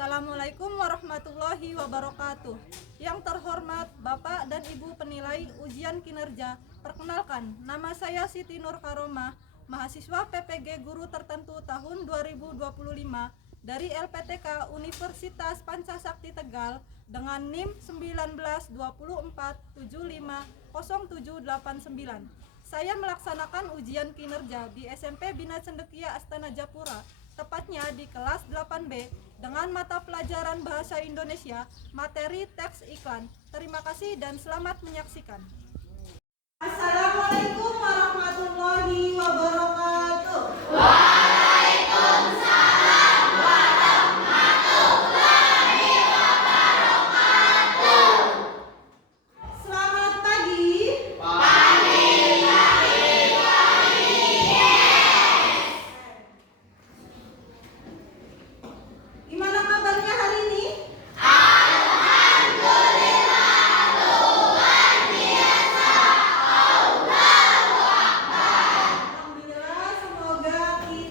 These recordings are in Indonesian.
Assalamualaikum warahmatullahi wabarakatuh. Yang terhormat Bapak dan Ibu penilai ujian kinerja, perkenalkan, nama saya Siti Nur Karomah, mahasiswa PPG Guru Tertentu tahun 2025 dari LPTK Universitas Pancasakti Tegal dengan NIM 1924750789. Saya melaksanakan ujian kinerja di SMP Bina Cendekia Astana Japura, tepatnya di kelas 8B dengan mata pelajaran Bahasa Indonesia, materi teks iklan. Terima kasih dan selamat menyaksikan. Assalamualaikum warahmatullahi wabarakatuh. Waalaikumsalam warahmatullahi wabarakatuh. Selamat pagi. Gimana kabarnya hari ini? Alhamdulillah luar biasa. Allahu Akbar. Alhamdulillah, semoga kita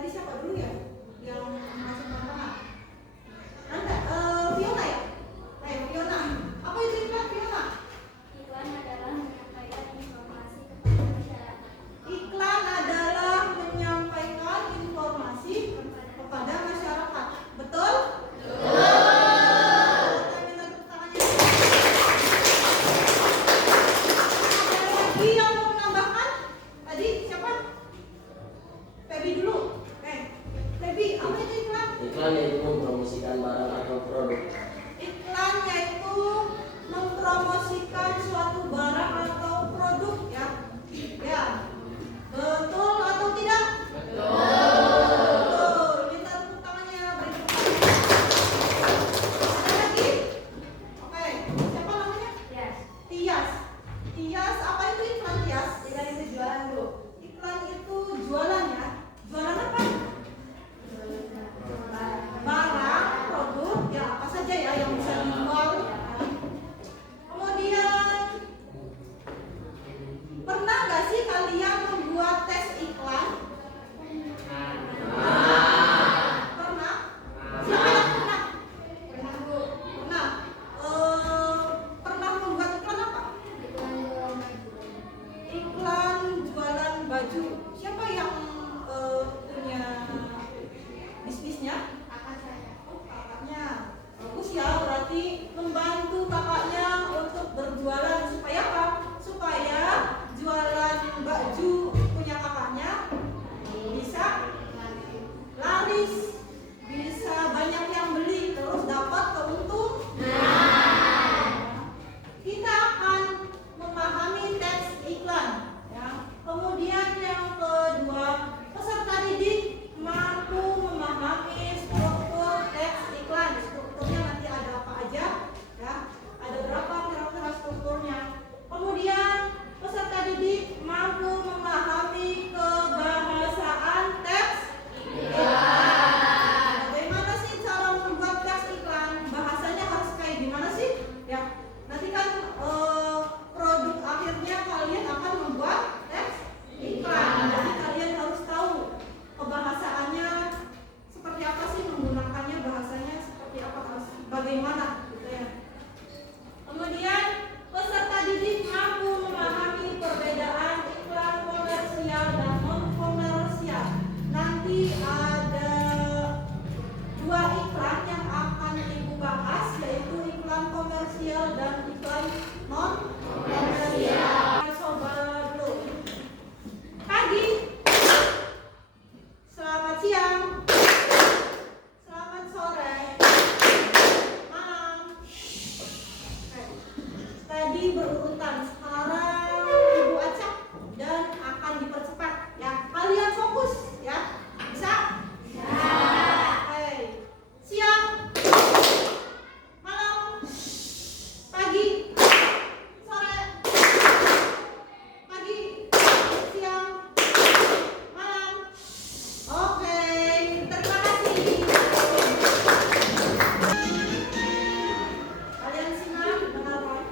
Tadi siapa dulu ya yang masuk tantangan? Anda, Fiona ya? Fiona. Apa itu iklan, Fiona? Iklan adalah menyampaikan informasi kepada masyarakat. Iklan adalah menyampaikan informasi kepada masyarakat. Betul? Saya minta tepuk tangannya. Ada lagi yang mau menambahkan? Tadi siapa? Feby dulu. Feby, apa itu iklan? Iklan yaitu mempromosikan barang atau produk. Iklan yaitu mempromosikan suatu barang atau produk ya. Ya. Betul atau tidak? Betul. Minta tepuk tangannya. Beri tepuk tangan. Ada lagi? Oke. Siapa namanya? Yes. Tias. Tias, apa itu iklan Tias? Iklan itu jualan dulu. Iklan itu jualan ya. Jualan apa? Barang, produk, ya apa saja ya yang bisa dijual. Kemudian pernah nggak sih kalian membuat tes iklan? Pernah? Siapa yang pernah? Pernah Bu. Pernah. Pernah membuat iklan apa? Iklan jualan baju. Iklan jualan baju. Siapa yang punya bisnisnya? Kakak saya. Kakaknya. Bagus ya, berarti membantu kakaknya untuk berjualan supaya apa? Supaya jualan baju punya kakaknya bisa laris, bisa banyak yang beli, terus dapat keuntungan. Kita akan memahami teks iklan ya. Kemudian yang kedua, peserta didik mampu memahami struktur teks iklan. Strukturnya nanti ada apa aja ya. Ada berapa kira-kira strukturnya. Kemudian peserta didik mampu memahami kebahasaan teks iklan. Bagaimana sih cara membuat teks iklan? Bahasanya harus kayak gimana sih? Ya, nanti kan produk akhirnya kalian akan membuat teks iklan. Jadi kalian harus tahu kebahasaannya seperti apa sih, menggunakannya bahasanya seperti apa, harus bagaimana gitu ya. Kemudian peserta didik mampu memahami perbedaan iklan komersial dan non komersial. Nanti ada dua iklan yang akan ibu bahas, yaitu iklan komersial dan iklan non komersial. Coba dulu. Pagi. Selamat siang. Selamat sore. Malam. Tadi berurutan. Sekarang ibu acak dan akan dipercepat ya. Kalian fokus ya. Bisa? Siang, malam, pagi, sore, pagi, siang, malam. Oke, terima kasih. Kalian simak, dengar baik.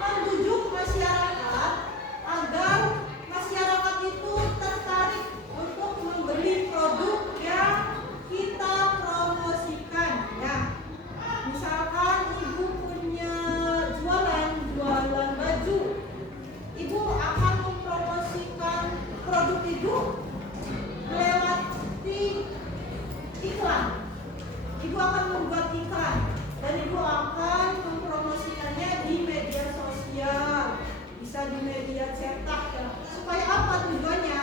membujuk masyarakat agar masyarakat itu tertarik untuk membeli produk yang kita promosikan ya. Misalkan ibu punya jualan baju, ibu akan mempromosikan produk ibu melewati iklan. Ibu akan membuat iklan dan ibu akan mempromosikannya di media sosial, bisa di media cetak ya. Supaya apa tujuannya?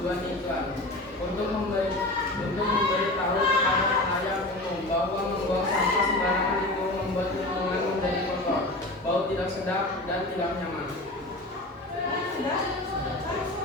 tujuan iklan untuk memberitahu kepada halayak umum bahwa membuang sampah sembarangan itu membuat lingkungan menjadi kotor, bau tidak sedap dan tidak nyaman. Sudah?